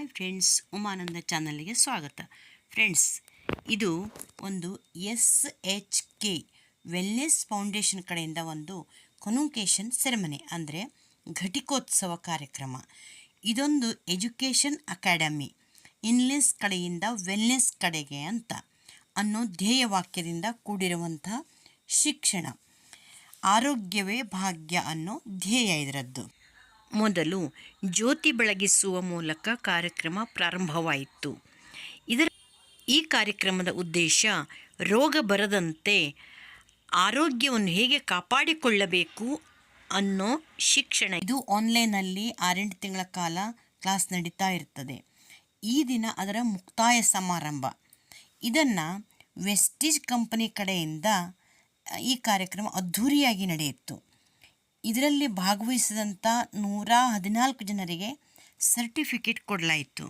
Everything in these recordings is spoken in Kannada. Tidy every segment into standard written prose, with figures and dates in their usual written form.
ಹಾಯ್ ಫ್ರೆಂಡ್ಸ್, ಉಮಾನಂದ ಚಾನಲ್ಗೆ ಸ್ವಾಗತ. ಫ್ರೆಂಡ್ಸ್, ಇದು ಒಂದು SHK ವೆಲ್ನೆಸ್ ಫೌಂಡೇಶನ್ ಕಡೆಯಿಂದ ಒಂದು ಕನ್ವೊಕೇಷನ್ ಸೆರೆಮನಿ ಅಂದರೆ ಘಟಿಕೋತ್ಸವ ಕಾರ್ಯಕ್ರಮ. ಇದೊಂದು ಎಜುಕೇಷನ್ ಅಕಾಡೆಮಿ ಇನ್ಲೆಸ್ ಕಡೆಯಿಂದ ವೆಲ್ನೆಸ್ ಕಡೆಗೆ ಅಂತ ಅನ್ನೋ ಧ್ಯೇಯವಾಕ್ಯದಿಂದ ಕೂಡಿರುವಂಥ ಶಿಕ್ಷಣ. ಆರೋಗ್ಯವೇ ಭಾಗ್ಯ ಅನ್ನೋ ಧ್ಯೇಯ ಇದರದ್ದು. ಮೊದಲು ಜ್ಯೋತಿ ಬೆಳಗಿಸುವ ಮೂಲಕ ಕಾರ್ಯಕ್ರಮ ಪ್ರಾರಂಭವಾಯಿತು. ಈ ಕಾರ್ಯಕ್ರಮದ ಉದ್ದೇಶ ರೋಗ ಬರದಂತೆ ಆರೋಗ್ಯವನ್ನು ಹೇಗೆ ಕಾಪಾಡಿಕೊಳ್ಳಬೇಕು ಅನ್ನೋ ಶಿಕ್ಷಣ. ಇದು ಆನ್ಲೈನಲ್ಲಿ 6-8 ತಿಂಗಳ ಕಾಲ ಕ್ಲಾಸ್ ನಡೀತಾ ಇರ್ತದೆ. ಈ ದಿನ ಅದರ ಮುಕ್ತಾಯ ಸಮಾರಂಭ. ಇದನ್ನು ವೆಸ್ಟೀಜ್ ಕಂಪನಿ ಕಡೆಯಿಂದ ಈ ಕಾರ್ಯಕ್ರಮ ಅದ್ಧೂರಿಯಾಗಿ ನಡೆಯಿತು. ಇದರಲ್ಲಿ ಭಾಗವಹಿಸಿದಂಥ 114 ಜನರಿಗೆ ಸರ್ಟಿಫಿಕೇಟ್ ಕೊಡಲಾಯಿತು.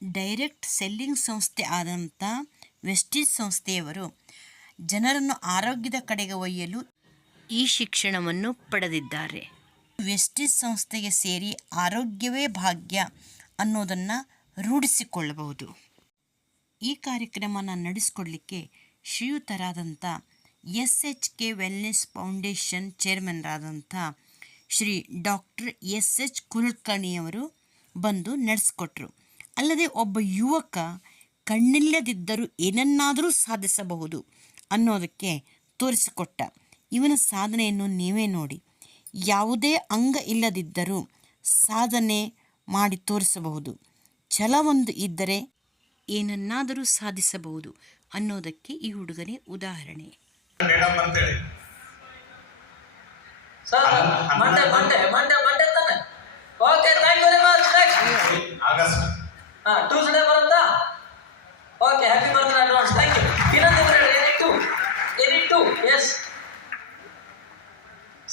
ಡೈರೆಕ್ಟ್ ಸೆಲ್ಲಿಂಗ್ ಸಂಸ್ಥೆ ಆದಂಥ ವೆಸ್ಟೀಜ್ ಸಂಸ್ಥೆಯವರು ಜನರನ್ನು ಆರೋಗ್ಯದ ಕಡೆಗೆ ಒಯ್ಯಲು ಈ ಶಿಕ್ಷಣವನ್ನು ಪಡೆದಿದ್ದಾರೆ. ವೆಸ್ಟೀಜ್ ಸಂಸ್ಥೆಗೆ ಸೇರಿ ಆರೋಗ್ಯವೇ ಭಾಗ್ಯ ಅನ್ನೋದನ್ನು ರೂಢಿಸಿಕೊಳ್ಳಬಹುದು. ಈ ಕಾರ್ಯಕ್ರಮನ ನಡೆಸಿಕೊಡಲಿಕ್ಕೆ ಶ್ರೀಯುತರಾದಂಥ SHK ವೆಲ್ನೆಸ್ ಫೌಂಡೇಶನ್ ಚೇರ್ಮನ್ರಾದಂಥ ಶ್ರೀ ಡಾಕ್ಟರ್ SH ಕುಲಕರ್ಣಿಯವರು ಬಂದು ನಡೆಸಿಕೊಟ್ರು. ಅಲ್ಲದೆ ಒಬ್ಬ ಯುವಕ ಕಣ್ಣಿಲ್ಲದಿದ್ದರೂ ಏನನ್ನಾದರೂ ಸಾಧಿಸಬಹುದು ಅನ್ನೋದಕ್ಕೆ ತೋರಿಸಿಕೊಟ್ಟ. ಇವನ ಸಾಧನೆಯನ್ನು ನೀವೇ ನೋಡಿ. ಯಾವುದೇ ಅಂಗ ಇಲ್ಲದಿದ್ದರೂ ಸಾಧನೆ ಮಾಡಿ ತೋರಿಸಬಹುದು. ಛಲವೊಂದು ಇದ್ದರೆ ಏನನ್ನಾದರೂ ಸಾಧಿಸಬಹುದು ಅನ್ನೋದಕ್ಕೆ ಈ ಹುಡುಗನೇ ಉದಾಹರಣೆ. ಟ್ಯೂಸ್ಡೇ ಬರುತ್ತಾ? Okay, happy birthday advance. Thank you. ಇನ್ನೊಂದು any two yes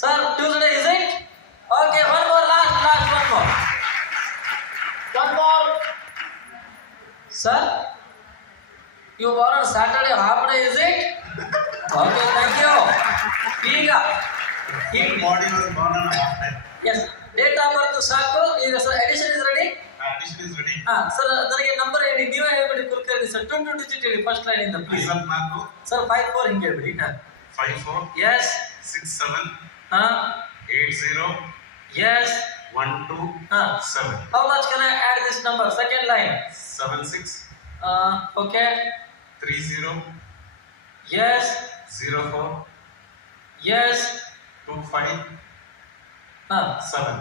sir, Tuesday is it? Okay, one more, last one more sir. You born on Saturday half day is it? Okay, thank you. ಈಗ ಎಸ್, ಡೇಟ್ ಆಫ್ ಬರ್ತ್ ಸಾಕು. ಈಗ sir addition is ready? Sir, ನನಗೆ ನಂಬರ್ ಹೇಳಿ, ನೀವೇ ಹೇಳ್ಬಿಡಿ. ಕುಲಕರ್ಣಿ ಸರ್, 2 ಡಿಜಿಟ್ ಹೇಳಿ ಫಸ್ಟ್ ಲೈನ್ ಇಂದ ಪ್ಲೀಸ್. ಸರ್ 54 ಹಿಂಗೆ ಹೇಳ್ಬಿಡಿ. 54 yes 67 80 S 12 7. How much can I add this number? Second line 76 okay 30 yes 04 yes 25 7.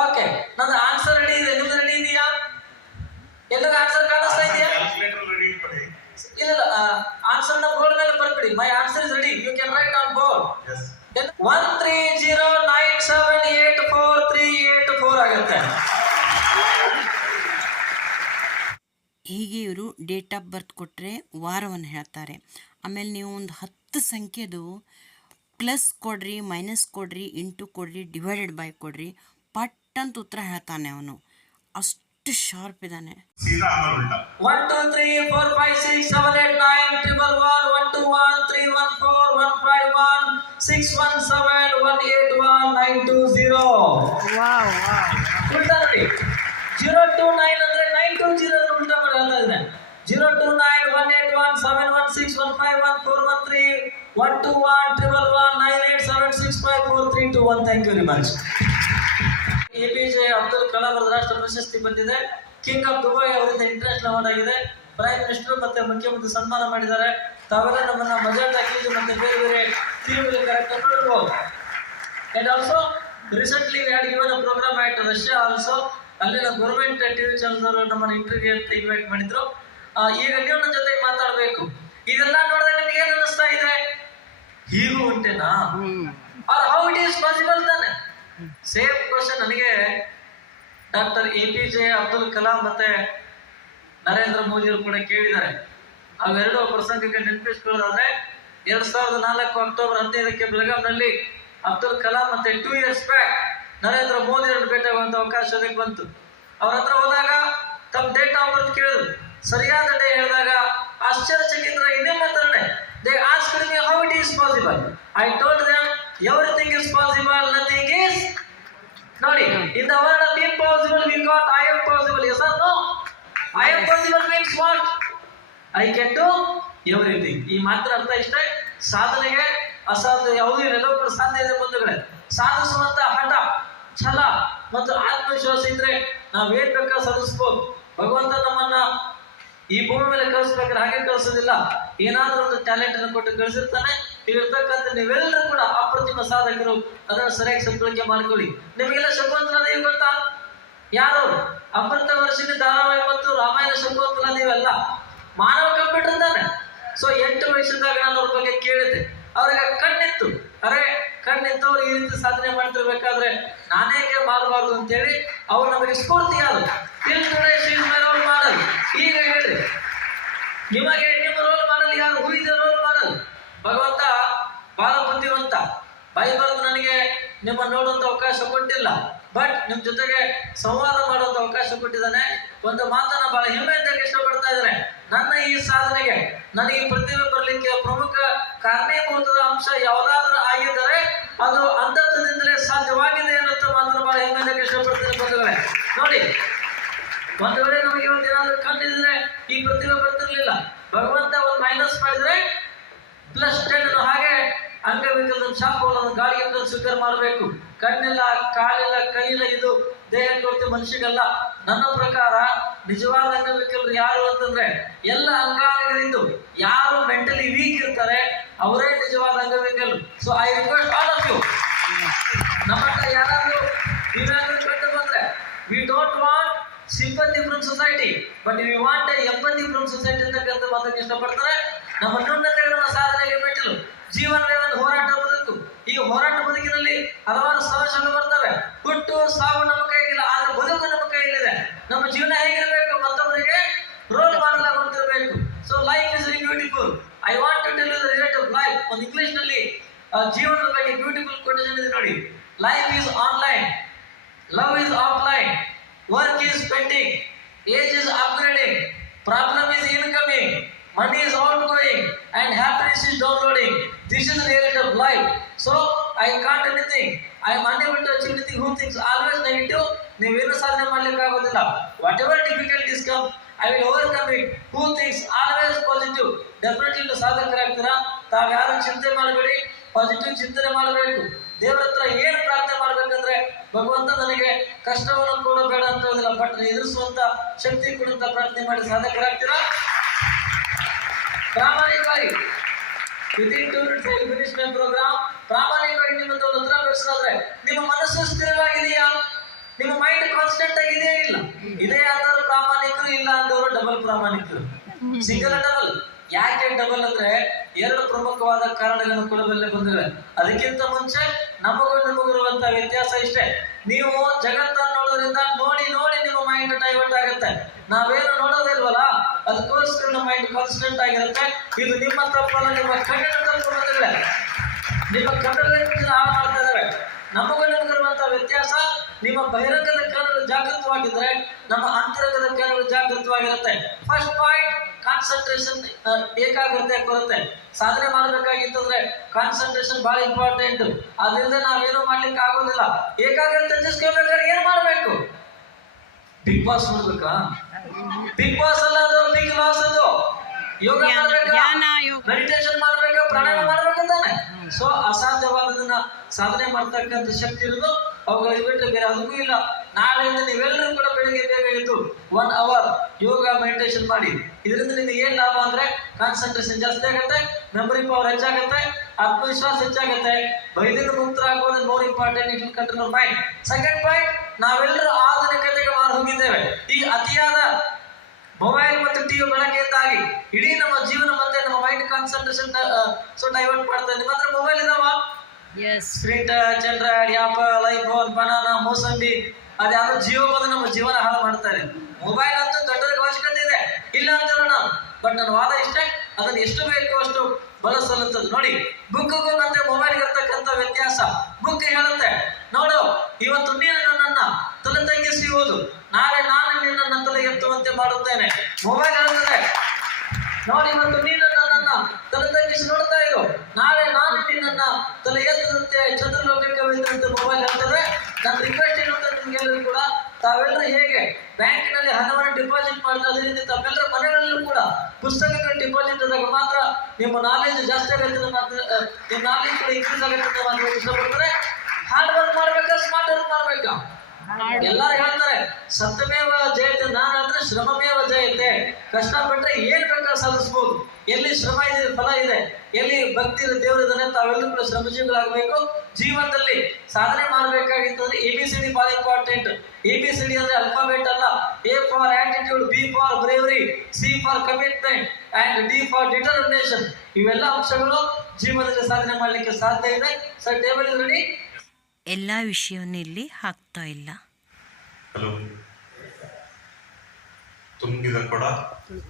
Okay, ನನ್ನ ಆನ್ಸರ್ ರೆಡಿ ಇದೆ. ನಿಮ್ದು ರೆಡಿ ಇದೆಯಾ? ಎಲ್ಲರ ಆನ್ಸರ್ ಕಾಣಿಸ್ತಾ ಇದೆಯಾ? ಕ್ಯಾಲ್ಕುಲೇಟರ್ ರೆಡಿ ಇಟ್ಕೊಳ್ಳಿ. ಇಲ್ಲ, ಆನ್ಸರ್ ನ ಬೋರ್ಡ್ ಮೇಲೆ ಬರ್ಬಿಡಿ. My answer is ready, you can write on board. Yes. 1309784384 ಆಗುತ್ತೆ. ಹೀಗೆ ಇವರು ಡೇಟ್ ಆಫ್ ಬರ್ತ್ ಕೊಟ್ಟರೆ ವಾರವನ್ನು ಹೇಳ್ತಾರೆ. ಆಮೇಲೆ ನೀವು ಒಂದು 10 ಸಂಖ್ಯೆದು ಪ್ಲಸ್ ಕೊಡ್ರಿ, ಮೈನಸ್ ಕೊಡ್ರಿ, ಇಂಟು ಕೊಡ್ರಿ, ಡಿವೈಡೆಡ್ ಬೈ ಕೊಡ್ರಿ, ಪಟ್ ಅಂತ ಉತ್ತರ ಹೇಳ್ತಾನೆ ಅವನು. ಅಷ್ಟು ಶಾರ್ಪ್ ಇದ್ದಾನೆ. 1 2 3 4 5 6 7 8 9 11 121 314 151 617 181 920. ವಾವ್. ಉಲ್ಟಾ ನೋಡಿ. 029 ಅಂದ್ರೆ 920 ಅನ್ನು ಉಲ್ಟಾ ಮಾಡಿ ಹೇಳ್ತಾ ಇದ್ದಾನೆ. 029 181 716 151 413 121 311 987654 thank you very much. APJ Abdul Kalam ಅವರ ರಾಷ್ಟ್ರ ಪ್ರಶಸ್ತಿ ಬಂದಿದೆ. ಕಿಂಗ್ ಆಫ್ ದುಬೈ ಅವರಿಂದ ಇಂಟರ್ನ್ಯಾಷನಲ್ ಅವಾರ್ಡ್ ಆಗಿದೆ. ಪ್ರೈಮ್ ಮಿನಿಸ್ಟರ್ ಮತ್ತೆ ಮುಖ್ಯಮಂತ್ರಿ ಸನ್ಮಾನ ಮಾಡಿದ್ದಾರೆ. ತಾವೆಲ್ಲ ನಮ್ಮನ್ನ ಬಜೆಟ್ ಪ್ಯಾಕೇಜ್ ಮತ್ತೆ ಬೇರೆ ಬೇರೆ ಟಿವಿಯಲ್ಲಿ ಕರೆಕ್ಟ್ ನೋಡಬಹುದು. And also recently we had given a programme at Russia also. ಅಲ್ಲಿನ ಗೌರ್ಮೆಂಟ್ ಟಿವಿ ಚಾನಲ್ ಅವರು ನಮ್ಮನ್ನ ಇಂಟರ್ವ್ಯೂ ಅಂತ ಇನ್ವೈಟ್ ಮಾಡಿದ್ರು. ಈಗ ನೀವು ನನ್ನ ಜೊತೆಗೆ ಮಾತಾಡಬೇಕು. ಇದೆಲ್ಲ ನೋಡಿದ್ರೆ ನಿಮ್ಗೆ ಏನು ಅನಿಸ್ತಾ ಇದೆ? ಹೀಗೂ ಉಂಟೇನಾ? Or how it is possible ತಾನೆ? ಸೇಮ್ ಕ್ವಶನ್ ನನಗೆ ಡಾಕ್ಟರ್ APJ ಅಬ್ದುಲ್ ಕಲಾಂ ಮತ್ತೆ ನರೇಂದ್ರ ಮೋದಿ ಅವರು ಕೂಡ ಕೇಳಿದ್ದಾರೆ. ಅವೆರಡು ಪ್ರಸಂಗಕ್ಕೆ ನೆನಪಿಸ್ಕೊಳ್ಳೋದಾದ್ರೆ 2004 ಅಕ್ಟೋಬರ್ 15ಕ್ಕೆ ಬೆಳಗಾಂನಲ್ಲಿ ಅಬ್ದುಲ್ ಕಲಾಂ ಮತ್ತೆ 2 years ಬ್ಯಾಕ್ ನರೇಂದ್ರ ಮೋದಿ ಅವರನ್ನು ಭೇಟಿಯಾಗುವಂತ ಅವಕಾಶ ಅದಕ್ಕೆ ಬಂತು. ಅವ್ರ ಹತ್ರ ಹೋದಾಗ ತಮ್ಮ ಡೇಟ್ ಆಫ್ ಬರ್ತ್ ಕೇಳಿದ್ರು. ಸರಿಯಾದ ಡೇ ಹೇಳಿದಾಗ ಆಶ್ಚರ್ಯಚಕಿತರ ಇನ್ನೇ ಮಾತಾಡನೆ. They asked me how it is possible. I told them everything is possible, nothing is. ನೋಡಿ, in the world of impossible we got I am possible. I am possible means what? I can do everything. ಈ ಮಾತ್ರ ಅರ್ಥ ಇಷ್ಟೇ. ಸಾಧನೆಗೆ ಅಸಾಧ್ಯ ಯಾವುದೂ ಇಲ್ಲ, ಎಲ್ಲವೂ ಕೂಡ ಸಾಧ್ಯ ಇದೆ ಬಂಧುಗಳೇ. ಸಾಧಿಸುವಂತ ಹಠ, ಛಲ ಮತ್ತು ಆತ್ಮವಿಶ್ವಾಸ ಇದ್ರೆ ನಾವೇನ್ ಬೇಕಾದ್ರೂ ಸಾಧಿಸ್ಬೋದು. ಭಗವಂತ ನಮ್ಮನ್ನ ಈ ಭೂಮಿ ಮೇಲೆ ಕಳಿಸ್ಬೇಕಾದ್ರೆ ಹಾಗೆ ಕಳಿಸೋದಿಲ್ಲ, ಏನಾದ್ರೂ ಒಂದು ಟ್ಯಾಲೆಂಟ್ ಅನ್ನು ಕೊಟ್ಟು ಕಳಿಸಿರ್ತಾನೆ. ಇಲ್ಲಿರ್ತಕ್ಕಂಥ ನೀವೆಲ್ಲರೂ ಕೂಡ ಅಪ್ರತಿಮ ಸಾಧಕರು, ಅದನ್ನು ಸರಿಯಾಗಿ ಸದ್ಬಳಕೆ ಮಾಡ್ಕೊಳ್ಳಿ. ನಿಮಗೆಲ್ಲ ಶಕುಂತಲಾ ದೇವಿ ಗೊತ್ತಾ? ಯಾರು? ಅಮೃತ ವರ್ಷದ ಧಾರಾವಾಹಿ ಮತ್ತು ರಾಮಾಯಣ ಶಕುಂತಲಾ ದೇವಿ ಅಲ್ಲ, ಮಾನವ ಕಂಪ್ಯೂಟರ್ ತಾನೆ. ಸೊ 8 ವಯಸ್ಸಿದಾಗ ನಾನು ಅವ್ರ ಬಗ್ಗೆ ಕೇಳಿದೆ. ಅವ್ರಿಗೆ ಕಣ್ಣಿತ್ತು, ಅರೆ ಕಣ್ಣಿತ್ತವ್ರು ಈ ರೀತಿ ಸಾಧನೆ ಮಾಡ್ತಿರ್ಬೇಕಾದ್ರೆ ನಾನೇಕೆ ಮಾಡಬಾರ್ದು ಅಂತೇಳಿ ಅವ್ರು ನಮಗೆ ಸ್ಫೂರ್ತಿ ಆದ್ರು. Role model. ಈಗ ಹೇಳಿ, ನಿಮಗೆ ನಿಮ್ಮ ರೋಲ್ ಮಾಡಲ್ ಯಾರು? Who is role model? ಭಗವಂತ ಬಹಳ ಬುದ್ಧಿವಂತ. ಬೈಬಲ್ ನನಗೆ ನಿಮ್ಮ ನೋಡುವಂತ ಅವಕಾಶ ಕೊಟ್ಟಿಲ್ಲ, ಬಟ್ ನಿಮ್ ಜೊತೆಗೆ ಸಂವಾದ ಮಾಡುವಂತ ಅವಕಾಶ ಕೊಟ್ಟಿದ್ದಾನೆ. ಒಂದು ಮಾತನ್ನ ಬಹಳ ಹೆಮ್ಮೆಯಿಂದ ಇಷ್ಟಪಡ್ತಾ ಇದ್ದಾರೆ. ನನ್ನ ಈ ಸಾಧನೆಗೆ, ನನಗೆ ಈ ಪ್ರತಿಭೆ ಬರಲಿಕ್ಕೆ ಪ್ರಮುಖ ಕಾರಣೀಭೂತದ ಅಂಶ ಯಾವುದಾದ್ರೂ ಆಗಿದ್ದರೆ ಅದು ಅಂತರ್ದಿಂದಲೇ ಸಾಧ್ಯವಾಗಿದೆ ಅನ್ನೋಂಥ ಮಾತನ್ನು ಬಹಳ ಹೆಮ್ಮೆಯಿಂದ ಇಷ್ಟಪಡ್ತೇನೆ ಬಂಧುಗಳೇ. ನೋಡಿ, ಒಂದು ವೇಳೆ ನಮಗೆ ಇವತ್ತೇನಾದ್ರೂ ಕಣ್ಣಿದ್ರೆ ಈ ಪ್ರತಿಭೆ ಬರ್ತಿರ್ಲಿಲ್ಲ. ಭಗವಂತ ಒಂದು ಮೈನಸ್ ಮಾಡಿದ್ರೆ +10 ಹಾಗೆ ಅಂಗವಿಕಲದ ಶಾಪವನ್ನು ಗಾಳಿಗೆ ಸ್ವೀಕಾರ ಮಾಡಬೇಕು. ಕಣ್ಣಿಲ್ಲ, ಕಾಲಿಲ್ಲ, ಕೈಯಿಲ್ಲ, ಇದು ದೇಹ ಕೊರತೆ ಮನುಷ್ಯಗಲ್ಲ. ನನ್ನ ಪ್ರಕಾರ ನಿಜವಾದ ಅಂಗವಿಕಲರು ಯಾರು ಅಂತಂದ್ರೆ ಎಲ್ಲ ಅಂಗಾಂಗಗಳಿದ್ದು ಯಾರು ಮೆಂಟಲಿ ವೀಕ್ ಇರ್ತಾರೆ ಅವರೇ ನಿಜವಾದ ಅಂಗವಿಕಲರು. So I request all of you, ನಮ್ಮ ಹತ್ರ ಯಾರಾದ್ರೂ ದಿವ್ಯಾಂಗರು ಕಂಡು ಬಂದ್ರೆ, we don't want sympathy from society, but we want empathy from society ಅಂತಕ್ಕಂಥ ಮಾತಕ್ಕೆ ಇಷ್ಟಪಡ್ತಾರೆ. ನಮ್ಮ ನ್ಯೂನತೆಗಳನ್ನ ಸಾಧನೆಗೆ ಮೆಟ್ಟಿಲು. ಜೀವನವೇ ಒಂದು ಹೋರಾಟ ಬದುಕು. ಈ ಹೋರಾಟ ಬದುಕಿನಲ್ಲಿ ಹಲವಾರು ಸಮಸ್ಯೆಗಳು ಬರ್ತವೆ. ಹುಟ್ಟು ಸಾವು ನಮ್ಮ ಕೈಗಿಲ್ಲ, ಆದ್ರೆ ಬದುಕು ನಮ್ಮ ಕೈಯಲ್ಲಿದೆ. ನಮ್ಮ ಜೀವನ ಹೇಗಿರಬೇಕು? ಮತ್ತೊಬ್ಬರಿಗೆ ರೋಲ್ ಮಾಡಲ್ ಆಗುತ್ತಿರಬೇಕು. So life is very beautiful. I want to tell you the relate of life. ಒಂದು ಇಂಗ್ಲಿಷ್ ನಲ್ಲಿ ಜೀವನದ ಬಗ್ಗೆ ಬ್ಯೂಟಿಫುಲ್ ಕೊಟೇಶನ್ ಇದೆ ನೋಡಿ. Life is online, love is offline, work is pending, age is upgrading, problem is incoming, money is outgoing, and happiness is downloading. This is the reality of life. So I can't anything. I am unable to achieve anything. Who thinks always negative, never sadhane ಮಾಡಲಿಕ್ಕೆ ಆಗೋದಿಲ್ಲ. Whatever difficulties come, I will overcome it. Who thinks always positive, definitely ನೀವು ಸಾಧಕರಾಗ್ತೀರಾ. ತಾವ್ಯಾರು ಚಿಂತೆ ಮಾಡಬೇಡಿ, ಪಾಸಿಟಿವ್ ಚಿಂತನೆ ಮಾಡಬೇಕು. ದೇವರ ಹತ್ರ ಏನು ಪ್ರಾರ್ಥನೆ ಮಾಡ್ಬೇಕಂದ್ರೆ, ಭಗವಂತ ನನಗೆ ಕಷ್ಟವನ್ನು ಕೊಡಬೇಡ ಅಂತ ಹೇಳೋದಿಲ್ಲ, ಬಟ್ ಎದುರಿಸುವಂತ ಶಕ್ತಿ ಕೊಡುವಂತ ಪ್ರಾರ್ಥನೆ ಮಾಡಿ ಸಾಧಕರಾಗ್ತೀರಾ. ಪ್ರಾಮಾಣಿಕವಾಗಿ within 2 minutes I will finish my program. ಪ್ರಾಮಾಣಿಕವಾಗಿ ನಿಮ್ಮ ಉತ್ತರ ಬೆಳೆಸೋದಾದ್ರೆ, ನಿಮ್ಮ ಮನಸ್ಸು ಸ್ಥಿರವಾಗಿದೆಯಾ? ನಿಮ್ಮ ಮೈಂಡ್ ಕಾನ್ಸ್ಟೆಂಟ್ ಆಗಿದೆಯಾ? ಇಲ್ಲ. ಇದೇ ಯಾವ್ದಾದ್ರು ಪ್ರಾಮಾಣಿಕರು, ಇಲ್ಲ ಅಂದವರು ಡಬಲ್ ಪ್ರಾಮಾಣಿಕರು. Single double. ಯಾಕೆ ಡಬಲ್ ಅಂದ್ರೆ 2 ಪ್ರಮುಖವಾದ ಕಾರಣಗಳನ್ನು ಕೊಡಬಲ್ಲೆ ಬಂದಿವೆ. ಅದಕ್ಕಿಂತ ಮುಂಚೆ ನಮಗೂ ನಿಮಗಿರುವಂತ ವ್ಯತ್ಯಾಸ ಇಷ್ಟೇ. ನೀವು ಜಗತ್ತನ್ನು ನೋಡೋದ್ರಿಂದ ನೋಡಿ ನೋಡಿ ನಿಮ್ಮ ಮೈಂಡ್ ಡೈವರ್ಟ್ ಆಗುತ್ತೆ. ನಾವೇನು ನೋಡೋದಿಲ್ವಲ್ಲ, ಅದಕ್ಕೋಸ್ಕರ ನಮ್ಮ ಮೈಂಡ್ ಕಾನ್ಸ್ಟೆಂಟ್ ಆಗಿರುತ್ತೆ. ಇದು ನಿಮ್ಮ ತಪ್ಪಲ್ಲ, ನಿಮ್ಮ ಕಣ್ಣಿನ ತಪ್ಪು ಬಂದಿವೆ. ನಿಮ್ಮ ಕಣ್ಣಲ್ಲಿ ಹಾಳು ಮಾಡ್ತಾ ಇದಾವೆ. ನಮಗೂ ನಿಮಗಿರುವಂತ ವ್ಯತ್ಯಾಸ, ನಿಮ್ಮ ಬಹಿರಂಗದ ಕಣ್ಣುಗಳು ಜಾಗೃತವಾಗಿದ್ರೆ ನಮ್ಮ ಅಂತರಂಗದ ಕಣ್ಣುಗಳು ಜಾಗೃತವಾಗಿರುತ್ತೆ. ಫಸ್ಟ್ ಪಾಯಿಂಟ್, ಕಾನ್ಸಂಟ್ರೇಷನ್, ಏಕಾಗ್ರತೆ ಕೊರತೆ. ಸಾಧನೆ ಮಾಡಬೇಕಾಗಿತ್ತಂದ್ರೆ ಕಾನ್ಸಂಟ್ರೇಷನ್ ಬಹಳ ಇಂಪಾರ್ಟೆಂಟ್. ಅದರಿಂದ ನಾವೇನು ಮಾಡ್ಲಿಕ್ಕೆ ಆಗೋದಿಲ್ಲ. ಏಕಾಗ್ರತೆ ಹೆಚ್ಚಿಸ್ಕೋಬೇಕಾದ್ರೆ ಏನ್ ಮಾಡ್ಬೇಕು? ಬಿಗ್ ಬಾಸ್ ನೋಡ್ಬೇಕಾ? ಬಿಗ್ ಬಾಸ್ ಅಲ್ಲ, ಅದು ಬಿಗ್ ಲಾಸ್. ಅದು ಯೋಗ ಮಾಡ್ಬೇಕಾ, ಮೆಡಿಟೇಷನ್ ಮಾಡ್ಬೇಕಾ, ಪ್ರಾಣಾಯಾಮ ಮಾಡ್ಬೇಕಂತಾನೆ. ಸೊ ಅಸಾಧ್ಯವಾದದನ್ನ ಸಾಧನೆ ಮಾಡ್ತಕ್ಕಂಥ ಶಕ್ತಿ ಇರೋದು ಅವುಗಳಿಗೆ ಬಿಟ್ಟು ಬೇರೆ ಅದಕ್ಕೂ ಇಲ್ಲ. ನಾಳೆಯಿಂದ ನೀವೆಲ್ಲರೂ ಕೂಡ ಬೆಳಿಗ್ಗೆ ಬೇಗ ಎದ್ದು 1 hour ಯೋಗ ಮೆಡಿಟೇಷನ್ ಮಾಡಿ. ಇದರಿಂದ ನಿಮಗೆ ಏನ್ ಲಾಭ ಅಂದ್ರೆ ಕಾನ್ಸಂಟ್ರೇಷನ್ ಜಾಸ್ತಿ ಆಗುತ್ತೆ, ಮೆಮೊರಿ ಪವರ್ ಹೆಚ್ಚಾಗುತ್ತೆ, ಆತ್ಮವಿಶ್ವಾಸ ಹೆಚ್ಚಾಗುತ್ತೆ, ಭಯದಿಂದ ಮುಕ್ತರಾಗುವುದು more important. It will control mind. Second point, ನಾವೆಲ್ಲರೂ ಆಧುನಿಕತೆಗೆ ಮಾರು ಹೋಗಿದ್ದೇವೆ. ಈ ಅತಿಯಾದ ಮೊಬೈಲ್ ಮತ್ತು ಟಿವಿ ಬಳಕೆಯಿಂದಾಗಿ ಇಡೀ ನಮ್ಮ ಜೀವನ ಮತ್ತೆ ನಮ್ಮ ಮೈಂಡ್ ಕಾನ್ಸಂಟ್ರೇಷನ್ ಡೈವರ್ಟ್ ಮಾಡ್ತಾ ಇದೆ. ನಿಮ್ಮ ಹತ್ರ ಮೊಬೈಲ್ ಇದಾವ? Screen touch, Android, Apple, iPhone, banana, ಮೋಸಂಬಿ, ಅದ್ಯಾವುದೋ ಜಿಯೋ ಬಂದು ನಮ್ಮ ಜೀವನ ಹಾಳು ಮಾಡ್ತಾರೆ. ಮೊಬೈಲ್ ಅಂತೂ ದೊಡ್ಡವರಿಗೆ ಅವಶ್ಯಕತೆ ಇದೆ, ಇಲ್ಲ ಅಂತ ನಾನು. ಬಟ್ ನನ್ನ ವಾದ ಇಷ್ಟೇ, ಅದನ್ನ ಎಷ್ಟು ಬೇಕು ಅಷ್ಟು ಬಳಸಲುತ್ತದೆ. ನೋಡಿ, ಬುಕ್ಗೂ ಮತ್ತೆ ಮೊಬೈಲ್ ಇರ್ತಕ್ಕಂಥ ವ್ಯತ್ಯಾಸ. ಬುಕ್ ಹೇಳುತ್ತೆ, ನೋಡು ಇವತ್ತು ನೀನು ನನ್ನನ್ನ ತಲೆ ತಗ್ಗಿಸಿ ಓದು, ನಾಳೆ ನಾನು ನಿನ್ನನ್ನ ತಲೆ ಎತ್ತುವಂತೆ ಮಾಡುತ್ತೇನೆ. ಮೊಬೈಲ್ ಹೇಳುತ್ತದೆ, ನೋಡಿ ಇವತ್ತು ನೀನು ನನ್ನನ್ನ ತಲೆ ತಗ್ಗಿಸಿ ನೋಡ್ತಾ ಇರು, ನಾಳೆ ನಾನು ನಿನ್ನನ್ನ ತಲೆ ಎತ್ತದಂತೆ ಚಂದ್ರಲೋಕಕ್ಕೆ ಮೊಬೈಲ್ ಹೇಳ್ತದೆ. ನನ್ನ ರಿಕ್ವೆಸ್ಟ್ ಏನು ಅಂತ ನಿಮ್ಗೆಲ್ಲರೂ ಕೂಡ ತಾವೆಲ್ಲರೂ ಹೇಗೆ ಬ್ಯಾಂಕಿನಲ್ಲಿ ಹಣವನ್ನು ಡಿಪಾಸಿಟ್ ಮಾಡಿದ್ರೆ ಅದೇ ರೀತಿ ತಮ್ಮೆಲ್ಲರ ಮನೆಗಳಲ್ಲೂ ಕೂಡ ಪುಸ್ತಕಗಳ ಡಿಪಾಸಿಟ್ ಆದಾಗ ಮಾತ್ರ ನಿಮ್ಮ ನಾಲೆಜ್ ಜಾಸ್ತಿ ಆಗುತ್ತೆ, ನಿಮ್ಮ ನಾಲೆಜ್ ಕೂಡ ಇನ್ಕ್ರೀಸ್ ಆಗುತ್ತೆ ಅಂತ ನಾನು ಇಷ್ಟಪಡ್ತಾರೆ. ಹಾರ್ಡ್ ವರ್ಕ್ ಮಾಡ್ಬೇಕಾ, ಸ್ಮಾರ್ಟ್ ವರ್ಕ್ ಮಾಡ್ಬೇಕಾ? ಎಲ್ಲರೂ ಹೇಳ್ತಾರೆ ಸತ್ಯಮೇವ ಜಯತೆ, ನಾನು ಅಂದ್ರೆ ಶ್ರಮಮೇವ ಜಯತೆ. ಕಷ್ಟಪಟ್ಟರೆ ಏನ್ ಬೇಕಾದ್ರೂ ಸಾಧಿಸಬಹುದು. ಎಲ್ಲಿ ಶ್ರಮ ಇದೆ ಫಲ ಇದೆ, ಎಲ್ಲಿ ಭಕ್ತಿ ಇದೆ ದೇವರು ಇದ್ದಾನೆ. ತಾವೆಲ್ಲರೂ ಕೂಡ ಶ್ರಮಜೀವಿಗಳಾಗಬೇಕು. ಜೀವನದಲ್ಲಿ ಸಾಧನೆ ಮಾಡಬೇಕಾಗಿತ್ತಂದ್ರೆ ABCD ಬಹಳ ಇಂಪಾರ್ಟೆಂಟ್. ABCD ಅಂದ್ರೆ ಅಲ್ಫಾಬೆಟ್ ಅಲ್ಲ. A for attitude, B for bravery, C for commitment and D for determination. ಇವೆಲ್ಲ ಅಂಶಗಳು ಜೀವನದಲ್ಲಿ ಸಾಧನೆ ಮಾಡಲಿಕ್ಕೆ ಸಾಧ್ಯ ಇದೆ. Sir table ready. ಎಲ್ಲ ವಿಷಯವನ್ನು ಇಲ್ಲಿ ಹಾಕ್ತಾ ಇಲ್ಲ. ಹಲೋ, ತುಂಬಿದ ಕೊಡ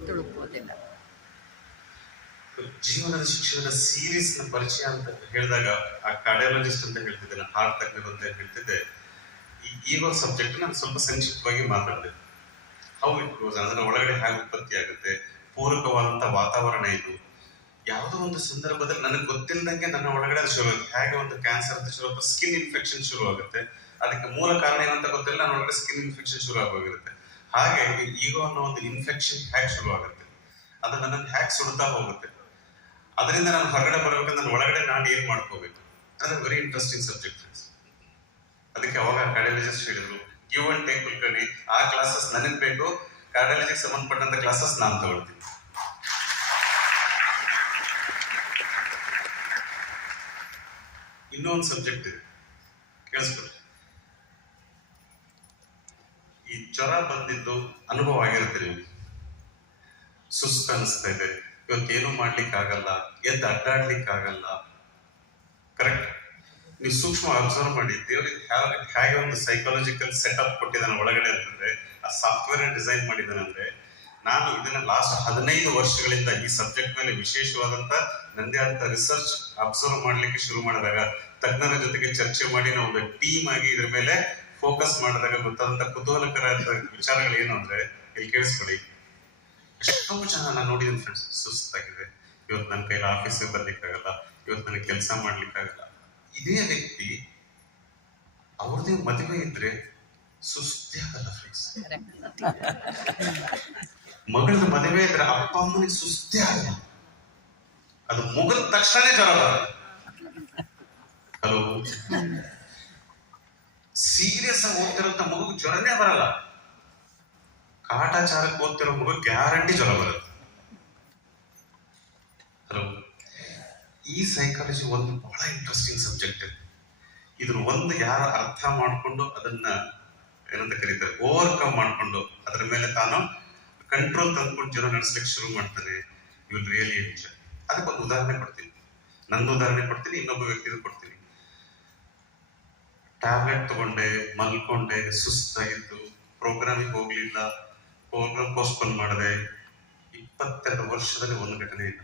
ತುಳುಕೋದಿಲ್ಲ. ಜೀವನದ ಶಿಕ್ಷಣದ ಸೀರೀಸ್ ನ ಪರಿಚಯ ಅಂತ ಹೇಳಿದಾಗ ಆ ಕಾರ್ಡಿಯಾಲಜಿಸ್ಟ್ ಅಂತ ಹೇಳ್ತಿದ್ದೆ, ಹಾರ್ಟ್ ತಜ್ಞರು ಅಂತ ಹೇಳ್ತಿದ್ದೆ. ಈಗ ಸಬ್ಜೆಕ್ಟ್ ನಾನು ಸ್ವಲ್ಪ ಸಂಕ್ಷಿಪ್ತವಾಗಿ ಮಾತಾಡಿದೆ. ಹೌ ಇಟ್ ಗೋಸ್, ಅದರ ಒಳಗಡೆ ಹೇಗೆ ಉತ್ಪತ್ತಿ ಆಗುತ್ತೆ, ಪೂರಕವಾದಂತ ವಾತಾವರಣ ಇದು. ಯಾವುದೋ ಒಂದು ಸಂದರ್ಭದಲ್ಲಿ ನನಗೆ ಗೊತ್ತಿಲ್ಲದಂಗೆ ನನ್ನ ಒಳಗಡೆ ಅದು ಶುರು ಆಗುತ್ತೆ. ಹೇಗೆ ಒಂದು ಕ್ಯಾನ್ಸರ್ ಅಂತ ಶುರು ಆಗುತ್ತೆ, ಸ್ಕಿನ್ ಇನ್ಫೆಕ್ಷನ್ ಶುರು ಆಗುತ್ತೆ. ಅದಕ್ಕೆ ಮೂಲ ಕಾರಣ ಏನಂತ ಗೊತ್ತಿಲ್ಲ, ನನ್ನ ಒಳಗಡೆ ಸ್ಕಿನ್ ಇನ್ಫೆಕ್ಷನ್ ಶುರು ಆಗೋಗಿರುತ್ತೆ. ಹಾಗೆ ಈಗೋ ಅನ್ನೋ ಒಂದು ಇನ್ಫೆಕ್ಷನ್ ಹೇಗೆ ಶುರು ಆಗುತ್ತೆ, ಅದು ನನ್ನನ್ನು ಹೇಗೆ ಸುಡ್ತಾ ಹೋಗುತ್ತೆ. ಅದರಿಂದ ನಾನು ಹೊರಗಡೆ ಬರಬೇಕಂದ್ರೆ ನನ್ನ ಒಳಗಡೆ ನಾನು ಏನ್ ಮಾಡ್ಕೋಬೇಕು, ಅದು ವೆರಿ ಇಂಟ್ರೆಸ್ಟಿಂಗ್ ಸಬ್ಜೆಕ್ಟ್. ಅದಕ್ಕೆ ಅವಾಗ ಕಾರ್ಡಿಯಾಲಜಿಸ್ಟ್ ಹೇಳಿದ್ರು, ಗಿವ್ ಅಂಡ್ ಟೇಕ್ ಕುಲ್ಕರ್ಣಿ. ಆ ಕ್ಲಾಸಸ್ ನನಗೆ ಬೇಕು, ಕಾರ್ಡಿಯಾಲಜಿಗೆ ಸಂಬಂಧಪಟ್ಟಂತ ಕ್ಲಾಸಸ್ ನಾನು ತಗೊಳ್ತೀನಿ. ಇನ್ನೊಂದು ಸಬ್ಜೆಕ್ಟ್ ಇದೆ, ಕೇಳಿಸ್ಕೊಳ್ಳಿ. ಈ ಜ್ವರ ಬಂದಿದ್ದು ಅನುಭವ ಆಗಿರುತ್ತೆ ನಿಮ್ಗೆ. ಸುಸ್ತು ಅನಿಸ್ತಾ ಇದೆ, ಇವತ್ತೇನು ಮಾಡ್ಲಿಕ್ಕೆ ಆಗಲ್ಲ, ಎದ್ದು ಅಡ್ಡಾಡ್ಲಿಕ್ಕಾಗಲ್ಲ. ಕರೆಕ್ಟ್? ನೀವು ಸೂಕ್ಷ್ಮ ಅಬ್ಸರ್ವ್ ಮಾಡಿ, ದೇವರಿಗೆ ಹೇಗೆ ಒಂದು ಸೈಕಾಲಜಿಕಲ್ ಸೆಟಪ್ ಕೊಟ್ಟಿದ್ದಾನೆ ಒಳಗಡೆ ಅಂತಂದ್ರೆ, ಆ ಸಾಫ್ಟ್ವೇರ್ ಡಿಸೈನ್ ಮಾಡಿದ್ದಾನೆ ಅಂದ್ರೆ. ನಾನು ಇದನ್ನ ಲಾಸ್ಟ್ 15 ವರ್ಷಗಳಿಂದ ಈ ಸಬ್ಜೆಕ್ಟ್ ಮೇಲೆ ವಿಶೇಷವಾದಂತ ನಂದೇ ಆದಂತ ರಿಸರ್ಚ್ ಅಬ್ಸರ್ವ್ ಮಾಡ್ಲಿಕ್ಕೆ ಶುರು ಮಾಡಿದಾಗ, ತಜ್ಞರ ಜೊತೆಗೆ ಚರ್ಚೆ ಮಾಡಿ ನಾವು ಒಂದು ಟೀಮ್ ಆಗಿ ಇದ್ರ ಮೇಲೆ ಫೋಕಸ್ ಮಾಡಿದಾಗ ಗೊತ್ತಾದಂತ ಕುತೂಹಲಕರ ವಿಚಾರಗಳು ಏನು ಅಂದ್ರೆ, ಇಲ್ಲಿ ಕೇಳಿಸ್ಕೊಳ್ಳಿ. ಎಷ್ಟೋ ಜನ ನಾನು ನೋಡಿದ್ದೀನಿ ಫ್ರೆಂಡ್ಸ್, ಸುಸ್ತಾಗಿದೆ, ಇವತ್ತು ನನ್ನ ಕೈಲಿ ಆಫೀಸಿಗೆ ಬರ್ಲಿಕ್ಕಾಗಲ್ಲ, ಇವತ್ತು ನನಗೆ ಕೆಲಸ ಮಾಡ್ಲಿಕ್ಕಾಗಲ್ಲ. ಇದೇ ವ್ಯಕ್ತಿ ಅವ್ರದೇ ಮದುವೆ ಇದ್ರೆ ಸುಸ್ತೇ ಆಗಲ್ಲ ಫ್ರೆಂಡ್ಸ್. ಮಗಳದ ಮದುವೆ ಇದ್ರೆ ಅಪ್ಪ ಅಮ್ಮನಿಗೆ ಸುಸ್ತೇ ಆಗಲ್ಲ, ಅದು ಮುಗಿದ ತಕ್ಷಣ ಜ್ವರ ಬರಲ್ಲ. ಹಲೋ, ಸೀರಿಯಸ್ ಆಗಿ ಓದ್ತಿರೋಂಥ ಮಗು ಜ್ವರನೇ ಬರಲ್ಲ. ಕಾಟಾಚಾರಕ್ಕೆ ಓದ್ತಿರೋ ಮಗು ಗ್ಯಾರಂಟಿ ಜ್ವರ ಬರುತ್ತೆ. ಹಲೋ, ಈ ಸೈಕಾಲಜಿ ಒಂದು ಬಹಳ ಇಂಟ್ರೆಸ್ಟಿಂಗ್ ಸಬ್ಜೆಕ್ಟ್. ಇದ್ರ ಒಂದು ಯಾರು ಅರ್ಥ ಮಾಡ್ಕೊಂಡು ಅದನ್ನ ಏನಂತ ಕರೀತಾರೆ, ಓವರ್ಕಮ್ ಮಾಡ್ಕೊಂಡು ಅದ್ರ ಮೇಲೆ ತಾನು ಕಂಟ್ರೋಲ್ ತಂದ್ಕೊಂಡು ಜೀವನ ನಡೆಸ್ಲಿಕ್ಕೆ ಶುರು ಮಾಡ್ತಾನೆ, ಯು ವಿಲ್ ರಿಯಲಿ ಎಂಜಾಯ್. ಅದಕ್ಕೊಂದು ಉದಾಹರಣೆ ಕೊಡ್ತೀನಿ, ನಂದು ಉದಾಹರಣೆ ಕೊಡ್ತೀನಿ, ಇನ್ನೊಬ್ಬ ವ್ಯಕ್ತಿದು ಕೊಡ್ತೀನಿ. ಟ್ಯಾಬ್ಲೆಟ್ ತಗೊಂಡೆ, ಮಲ್ಕೊಂಡೆ, ಸುಸ್ತಾಗಿತ್ತು, ಪ್ರೋಗ್ರಾಮಿಗೆ ಹೋಗ್ಲಿಲ್ಲ, ಪ್ರೋಗ್ರಾಮ್ ಪೋಸ್ಟ್ಪೋನ್ ಮಾಡಿದೆ. 22 ವರ್ಷದಲ್ಲಿ ಒಂದು ಘಟನೆ ಇಲ್ಲ.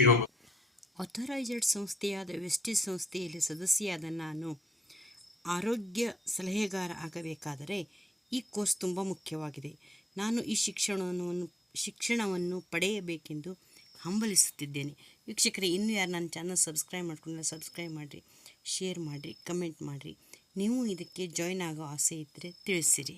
ಈಗ ಅಥರೈಸ್ಡ್ ಸಂಸ್ಥೆಯಾದ ವೆಸ್ಟೀಸ್ ಸಂಸ್ಥೆಯಲ್ಲಿ ಸದಸ್ಯೆಯಾದ ನಾನು ಆರೋಗ್ಯ ಸಲಹೆಗಾರ ಆಗಬೇಕಾದರೆ ಈ ಕೋರ್ಸ್ ತುಂಬ ಮುಖ್ಯವಾಗಿದೆ. ನಾನು ಈ ಶಿಕ್ಷಣವನ್ನು ಪಡೆಯಬೇಕೆಂದು ಹಂಬಲಿಸುತ್ತಿದ್ದೇನೆ. ವೀಕ್ಷಕರೇ, ಇನ್ನೂ ಯಾರು ನನ್ನ ಚಾನಲ್ ಸಬ್ಸ್ಕ್ರೈಬ್ ಮಾಡ್ಕೊಂಡ್ರೆ ಸಬ್ಸ್ಕ್ರೈಬ್ ಮಾಡಿರಿ, ಶೇರ್ ಮಾಡಿರಿ, ಕಮೆಂಟ್ ಮಾಡಿರಿ. ನೀವು ಇದಕ್ಕೆ ಜಾಯ್ನ್ ಆಗೋ ಆಸೆ ಇದ್ದರೆ ತಿಳಿಸಿರಿ.